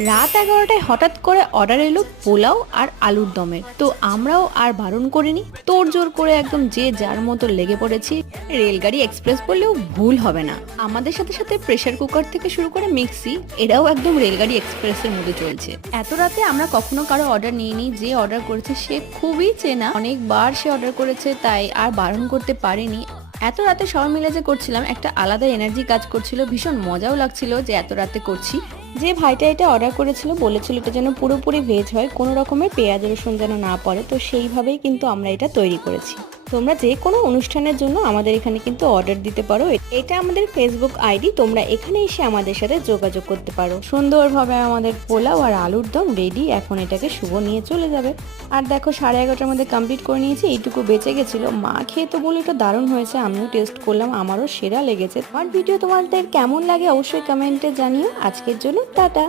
রাত 11টায় হঠাৎ করে অর্ডার এলো পোলাও আর আলুর দমের। তো আমরাও আর বারণ করিনি, তোড়জোড় করে একদম যে যার মতো লেগে পড়েছি। রেলগাড়ি এক্সপ্রেস বললেও ভুল হবে না। আমাদের সাথে সাথে প্রেসার কুকার থেকে শুরু করে মিক্সি, এরাও একদম রেলগাড়ি এক্সপ্রেসের মধ্যে চলছে। এত রাতে আমরা কখনো কারো অর্ডার নিইনি। যে অর্ডার করেছে সে খুবই চেনা, অনেকবার সে অর্ডার করেছে, তাই আর বারণ করতে পারিনি। এত রাতে সবাই মিলে যে করছিলাম, একটা আলাদা এনার্জি কাজ করছিল, ভীষণ মজাও লাগছিল যে এত রাতে করছি। যে ভাইটা এটা অর্ডার করেছিল বলেছিল এটা যেন পুরোপুরি ভেজ হয়, কোনো রকমের পেঁয়াজ রসুন যেন না পড়ে, তো সেইভাবেই কিন্তু আমরা এটা তৈরি করেছি। তোমরা যে কোনো অনুষ্ঠানের জন্য আমাদের এখানে কিন্তু অর্ডার দিতে পারো। এটা আমাদের ফেসবুক আইডি, তোমরা এখানে এসে আমাদের সাথে যোগাযোগ করতে পারো। সুন্দরভাবে আমাদের পোলাও আর আলুর দম রেডি, এখন এটাকে শুভ নিয়ে চলে যাবে। আর দেখো 11:30টার মধ্যে কমপ্লিট করে নিয়েছি, এইটুকু বেঁচে গেছিলো। মা খেয়ে তো বলে এটা দারুণ হয়েছে, আমিও টেস্ট করলাম, আমারও সেরা লেগেছে। আমার ভিডিও তোমাদের কেমন লাগে অবশ্যই কমেন্টে জানিও। আজকের জন্য টাটা।